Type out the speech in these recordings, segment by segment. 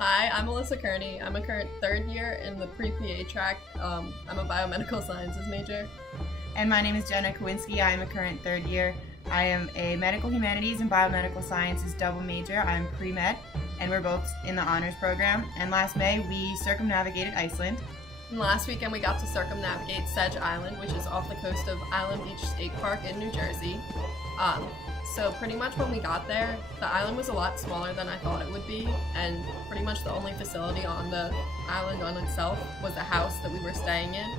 Hi, I'm Melissa Kearney. I'm a current third year in the pre-PA track. I'm a biomedical sciences major. And my name is Jenna Kowinski. I am a current third year. I am a medical humanities and biomedical sciences double major. I'm pre-med, and we're both in the honors program. And last May, we circumnavigated Iceland. And last weekend, we got to circumnavigate Sedge Island, which is off the coast of Island Beach State Park in New Jersey. So pretty much when we got there, the island was a lot smaller than I thought it would be, and pretty much the only facility on the island on itself was the house that we were staying in.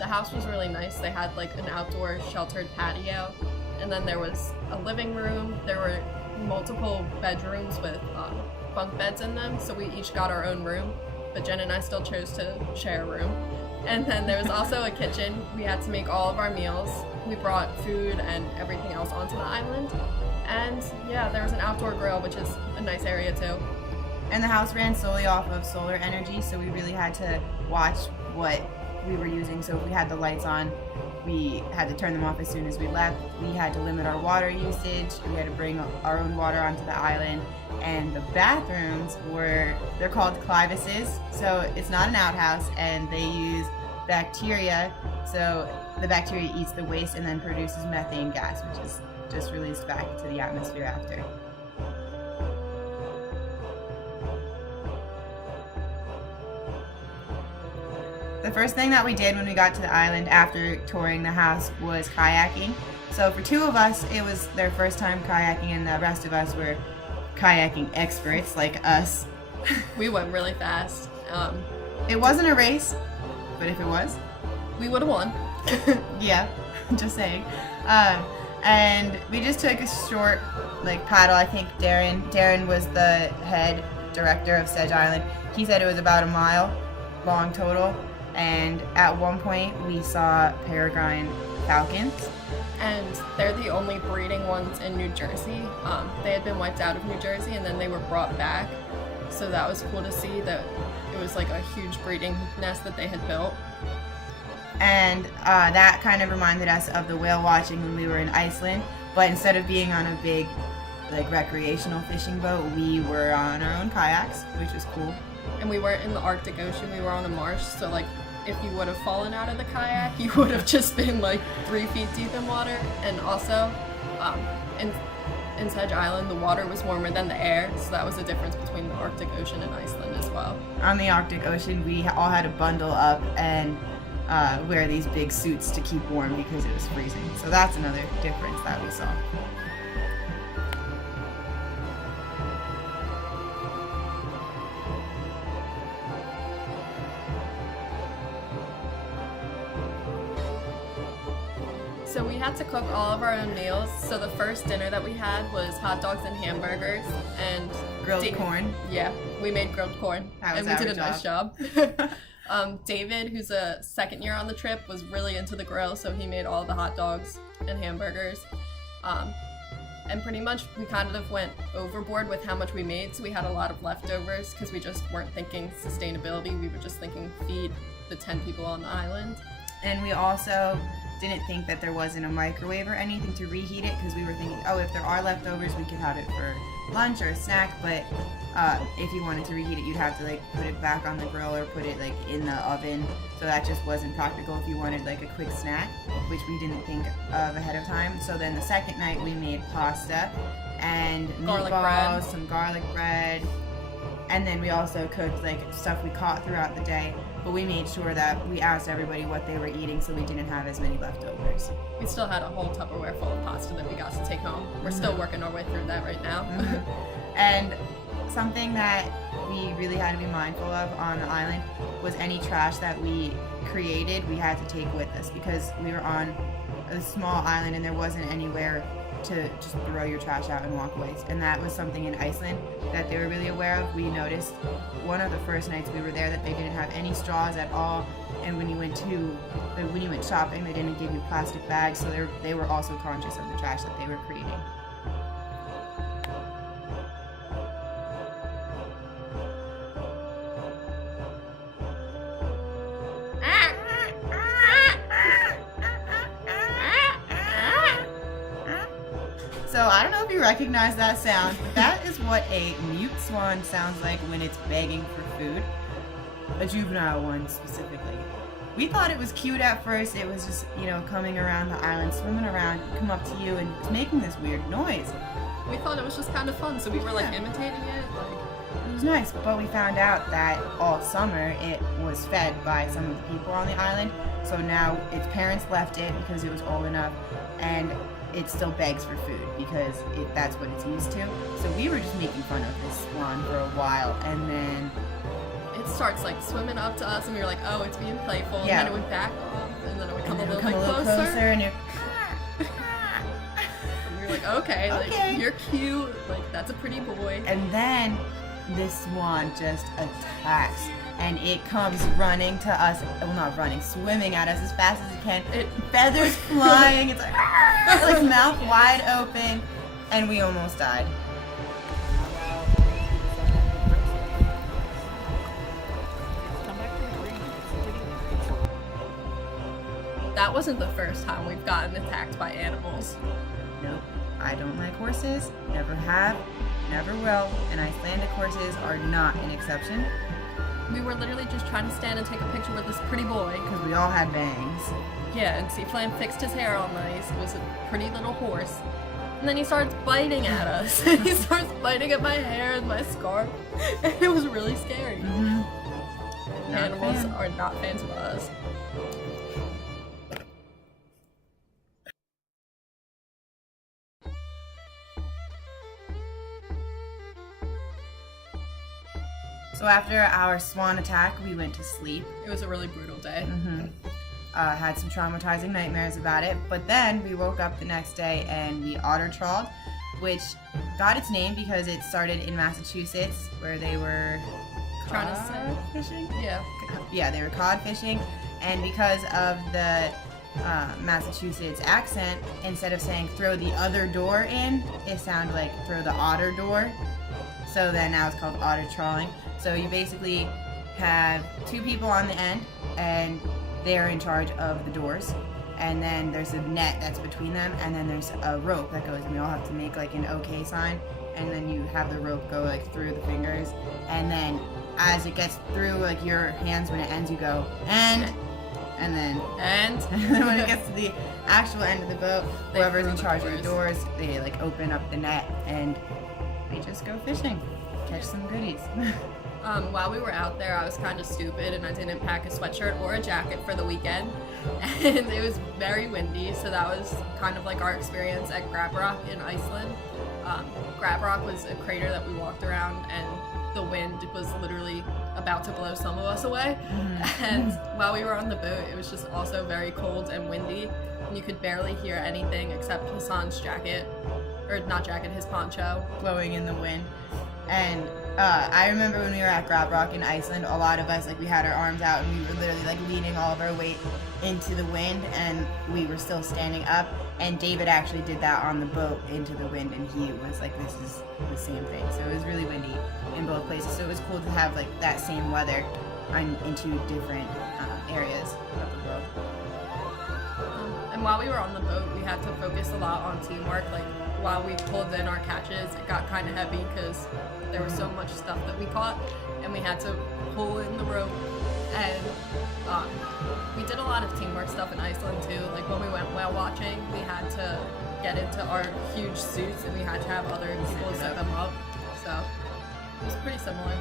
The house was really nice. They had like an outdoor sheltered patio, and then there was a living room. There were multiple bedrooms with bunk beds in them, so we each got our own room, but Jen and I still chose to share a room. And then there was also a kitchen. We had to make all of our meals. We brought food and everything else onto the island. And yeah, there was an outdoor grill, which is a nice area too. And the house ran solely off of solar energy, so we really had to watch what we were using. So if we had the lights on, we had to turn them off as soon as we left. We had to limit our water usage. We had to bring our own water onto the island. And the bathrooms they're called clivises. So it's not an outhouse, and they use bacteria. So the bacteria eats the waste and then produces methane gas, which is just released back into the atmosphere after. The first thing that we did when we got to the island after touring the house was kayaking. So for two of us, it was their first time kayaking, and the rest of us were kayaking experts like us. We went really fast. It wasn't a race, but if it was, we would have won. Yeah, just saying. And we just took a short paddle. I think Darren was the head director of Sedge Island. He said it was about a mile long total. And at one point we saw peregrine falcons. And they're the only breeding ones in New Jersey. They had been wiped out of New Jersey and then they were brought back. So that was cool to see that it was like a huge breeding nest that they had built. And that kind of reminded us of the whale watching when we were in Iceland. But instead of being on a big recreational fishing boat, we were on our own kayaks, which was cool. And we weren't in the Arctic Ocean, we were on a marsh, so if you would have fallen out of the kayak, you would have just been 3 feet deep in water. And also, in Sedge Island, the water was warmer than the air, so that was the difference between the Arctic Ocean and Iceland as well. On the Arctic Ocean, we all had to bundle up and wear these big suits to keep warm because it was freezing. So that's another difference that we saw. So we had to cook all of our own meals. So the first dinner that we had was hot dogs and hamburgers and grilled corn. Yeah, we made grilled corn, and we did a nice job. David, who's a second year on the trip, was really into the grill, so he made all the hot dogs and hamburgers. And pretty much we kind of went overboard with how much we made, so we had a lot of leftovers because we just weren't thinking sustainability. We were just thinking feed the 10 people on the island. And we also didn't think that there wasn't a microwave or anything to reheat it, because we were thinking, if there are leftovers, we could have it for lunch or a snack. But if you wanted to reheat it, you'd have to put it back on the grill or put it in the oven. So that just wasn't practical if you wanted a quick snack, which we didn't think of ahead of time. So then the second night we made pasta and meatballs, some garlic bread, and then we also cooked stuff we caught throughout the day. But we made sure that we asked everybody what they were eating, so we didn't have as many leftovers. We still had a whole Tupperware full of pasta that we got to take home. We're still working our way through that right now. And something that we really had to be mindful of on the island was any trash that we created, we had to take with us, because we were on a small island and there wasn't anywhere to just throw your trash out and walk away. And that was something in Iceland that they were really aware of. We noticed one of the first nights we were there that they didn't have any straws at all, and when you went shopping, they didn't give you plastic bags, so they were also conscious of the trash that they were creating. So I don't know if you recognize that sound, but that that is what a mute swan sounds like when it's begging for food. A juvenile one specifically. We thought it was cute at first. It was just, coming around the island, swimming around, come up to you, and it's making this weird noise. We thought it was just kind of fun, so we were like imitating it. It was nice, but we found out that all summer it was fed by some of the people on the island. So now its parents left it because it was old enough, and it still begs for food because that's what it's used to. So we were just making fun of this swan for a while, and then it starts like swimming up to us, and we were like, oh, it's being playful, and then it would back off, and then it would come a little bit closer. And we were like, okay, like, you're cute, like, that's a pretty boy. And then this swan just attacks, and it comes running to us, well, not running, swimming at us as fast as it can. Feathers flying, it's like mouth wide open, and we almost died. That wasn't the first time we've gotten attacked by animals. Nope. I don't like horses, never have, never will, and Icelandic horses are not an exception. We were literally just trying to stand and take a picture with this pretty boy. Because we all had bangs. Yeah, and Seaflame fixed his hair all nice. It was a pretty little horse. And then he starts biting at us. He starts biting at my hair and my scarf. And it was really scary. Mm-hmm. Animals are not fans of us. So after our swan attack, we went to sleep. It was a really brutal day. Had some traumatizing nightmares about it, but then we woke up the next day and we otter trawled, which got its name because it started in Massachusetts, where they were Trying to say fishing. Yeah, They were cod fishing, and because of the Massachusetts accent, instead of saying throw the other door in, it sounded like throw the otter door. So then now it's called otter trawling. So you basically have two people on the end, and they're in charge of the doors. And then there's a net that's between them, and then there's a rope that goes, and we all have to make like an okay sign, and then you have the rope go like through the fingers, and then as it gets through like your hands, when it ends you go and then when it gets to the actual end of the boat, whoever's in charge of the doors, they like open up the net and they just go fishing, catch some goodies. While we were out there, I was kind of stupid and I didn't pack a sweatshirt or a jacket for the weekend, and it was very windy, so that was kind of like our experience at Grab Rock in Iceland. Grab Rock was a crater that we walked around, and the wind was literally about to blow some of us away. And while we were on the boat, it was just also very cold and windy, and you could barely hear anything except Hassan's jacket, or not jacket, his poncho, blowing in the wind. And I remember when we were at Grab Rock in Iceland, a lot of us, like, we had our arms out and we were literally like leaning all of our weight into the wind, and we were still standing up. And David actually did that on the boat into the wind, and he was like, this is the same thing. So it was really windy in both places. So it was cool to have like that same weather in two different areas of the world. And while we were on the boat, we had to focus a lot on teamwork. Like, while we pulled in our catches, it got kind of heavy because there was so much stuff that we caught, and we had to pull in the rope. And we did a lot of teamwork stuff in Iceland too. Like, when we went whale watching, we had to get into our huge suits, and we had to have other people set them up. So it was pretty similar.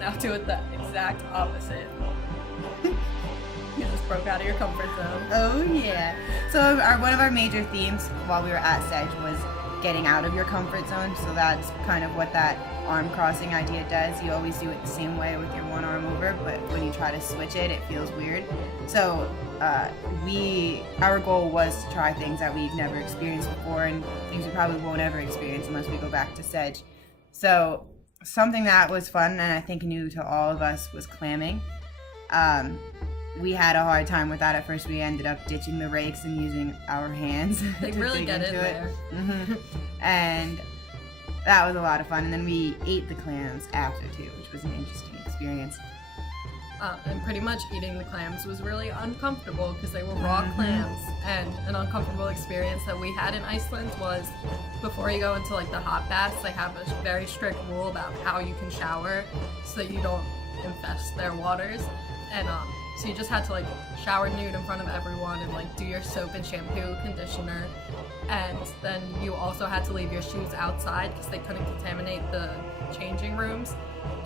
Now do it the exact opposite. You just broke out of your comfort zone. Oh yeah. So one of our major themes while we were at Sedge was getting out of your comfort zone. So that's kind of what that arm crossing idea does. You always do it the same way with your one arm over, but when you try to switch it, it feels weird. So our goal was to try things that we've never experienced before, and things we probably won't ever experience unless we go back to Sedge. So something that was fun and I think new to all of us was clamming. We had a hard time with that at first. We ended up ditching the rakes and using our hands. They to really dig get into in it. there. And that was a lot of fun. And then we ate the clams after too, which was an interesting experience. And pretty much eating the clams was really uncomfortable because they were raw clams. And an uncomfortable experience that we had in Iceland was before you go into like the hot baths, they have a very strict rule about how you can shower so that you don't infest their waters. And so you just had to like shower nude in front of everyone and like do your soap and shampoo, conditioner. And then you also had to leave your shoes outside because they couldn't contaminate the changing rooms.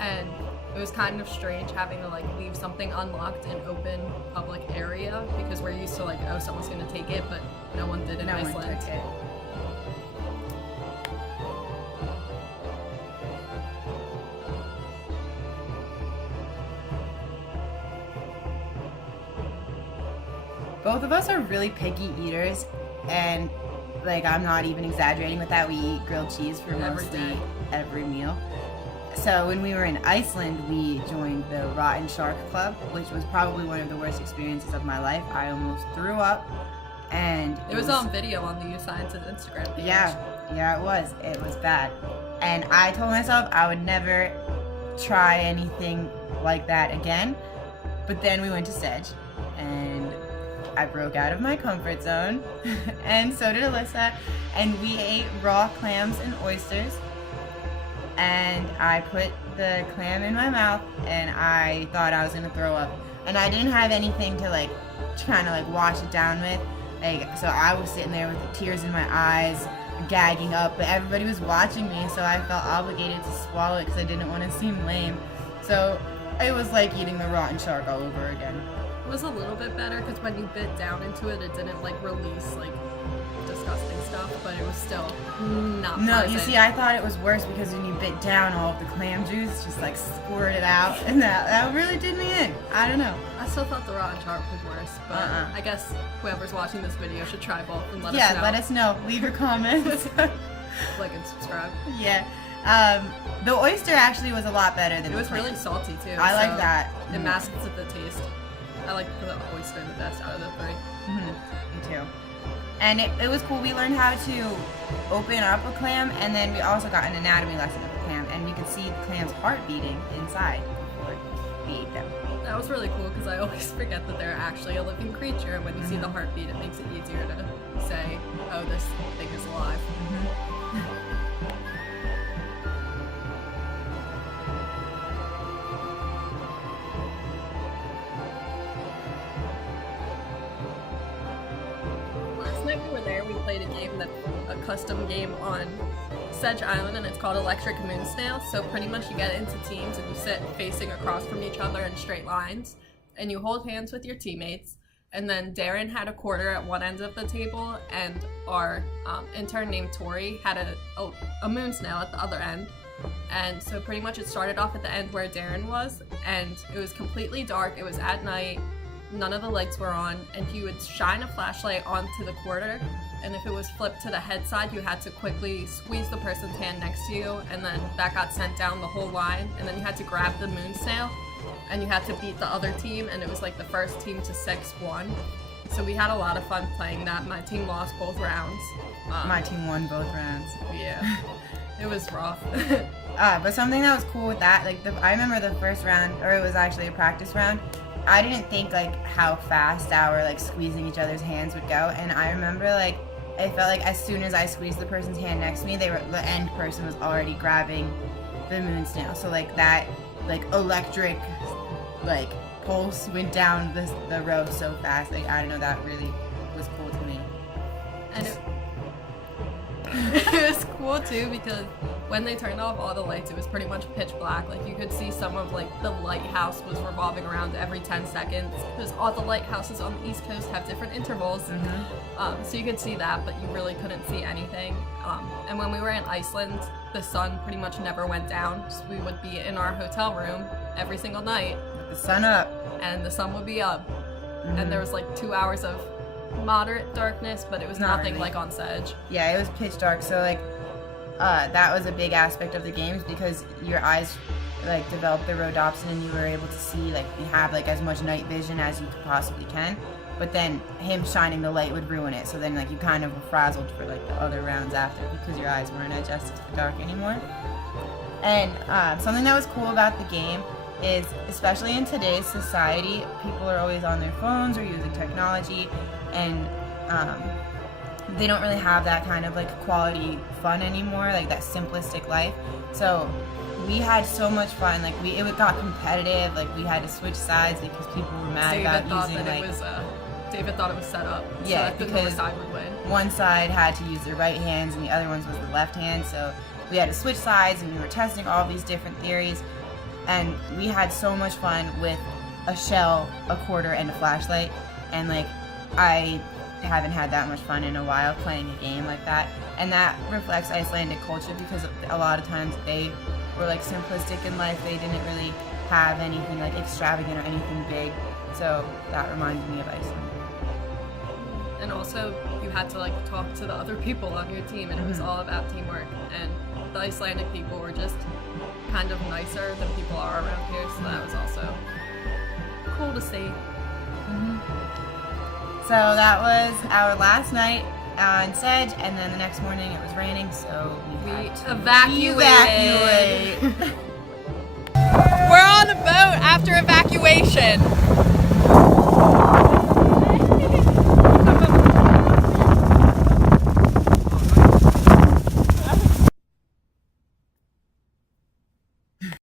And it was kind of strange having to like leave something unlocked in open public area because we're used to like, oh, someone's gonna take it, but no one did in Iceland. No one took it. Both of us are really picky eaters, and like I'm not even exaggerating with that. We eat grilled cheese for Every mostly day. every meal. So when we were in Iceland, we joined the Rotten Shark Club, which was probably one of the worst experiences of my life. I almost threw up, and It was on video on the USciences Instagram page. Yeah, it was. It was bad. And I told myself I would never try anything like that again. But then we went to Sedge, and I broke out of my comfort zone, and so did Alyssa. And we ate raw clams and oysters. And I put the clam in my mouth, and I thought I was gonna throw up. And I didn't have anything to like trying to like wash it down with. Like, so I was sitting there with the tears in my eyes, gagging up, but everybody was watching me, so I felt obligated to swallow it because I didn't want to seem lame. So it was like eating the rotten shark all over again. It was a little bit better because when you bit down into it, it didn't like release like disgusting stuff, but it was still not No, pleasant. you see, I thought it was worse because when you bit down, all of the clam juice just like squirted out, and that really did me in. I don't know. I still thought the rotten shark was worse, but I guess whoever's watching this video should try both and let us know. Yeah, let us know. Leave your comments. Like and subscribe. Yeah. The oyster actually was a lot better than It the was clam. really salty too. I like so that. It masks the taste. I like the oyster the best out of the three. Me too. And it was cool. We learned how to open up a clam, and then we also got an anatomy lesson of the clam, and we could see the clam's heart beating inside before we ate them. That was really cool because I always forget that they're actually a living creature, and when you see the heartbeat, it makes it easier to say, oh, this thing is alive. Last night we were there, we played a custom game on Sedge Island, and it's called Electric Moon Snail. So pretty much you get into teams and you sit facing across from each other in straight lines, and you hold hands with your teammates. And then Darren had a quarter at one end of the table, and our intern named Tori had a moon snail at the other end. And so pretty much it started off at the end where Darren was, and it was completely dark. It was at night. None of the lights were on, and he would shine a flashlight onto the quarter, and if it was flipped to the head side, you had to quickly squeeze the person's hand next to you, and then that got sent down the whole line, and then you had to grab the moon snail, and you had to beat the other team, and it was like the first team to 6-1. So we had a lot of fun playing that. My team lost both rounds. My team won both rounds. Yeah, it was rough. But something that was cool with that, like I remember the first round, or it was actually a practice round. I didn't think like how fast our like squeezing each other's hands would go, and I remember like I felt like as soon as I squeezed the person's hand next to me, the end person was already grabbing the moon snail. So like that like electric like pulse went down the road so fast. Like I don't know, that really was cool to me. And it was cool too because when they turned off all the lights, it was pretty much pitch black. Like you could see some of like the lighthouse was revolving around every 10 seconds because all the lighthouses on the East Coast have different intervals. So you could see that, but you really couldn't see anything. And when we were in Iceland, the sun pretty much never went down. So we would be in our hotel room every single night, With the sun up. and the sun would be up. And there was like 2 hours of moderate darkness, but it was Not nothing really. like on Sedge. Yeah, it was pitch dark. So like that was a big aspect of the games because your eyes like developed the rhodopsin and you were able to see like you have like as much night vision as you could possibly can. But then him shining the light would ruin it. So then like you kind of were frazzled for like the other rounds after because your eyes weren't adjusted to the dark anymore. And something that was cool about the game is, especially in today's society, people are always on their phones or using technology, and they don't really have that kind of like quality fun anymore, like that simplistic life. So we had so much fun. Like it got competitive. Like we had to switch sides because people were mad about using like. David thought it was set up. Yeah, so that because the side would win. One side had to use their right hands and the other ones was the left hand. So we had to switch sides and we were testing all these different theories. And we had so much fun with a shell, a quarter, and a flashlight. And like I haven't had that much fun in a while playing a game like that. And that reflects Icelandic culture because a lot of times they were like simplistic in life. They didn't really have anything like extravagant or anything big. So that reminded me of Iceland. And also, you had to like talk to the other people on your team, and it was all about teamwork. And the Icelandic people were just kind of nicer than people are around here, so that was also cool to see. So that was our last night on Sedge, and then the next morning it was raining, so we had to evacuate. We're on a boat after evacuation.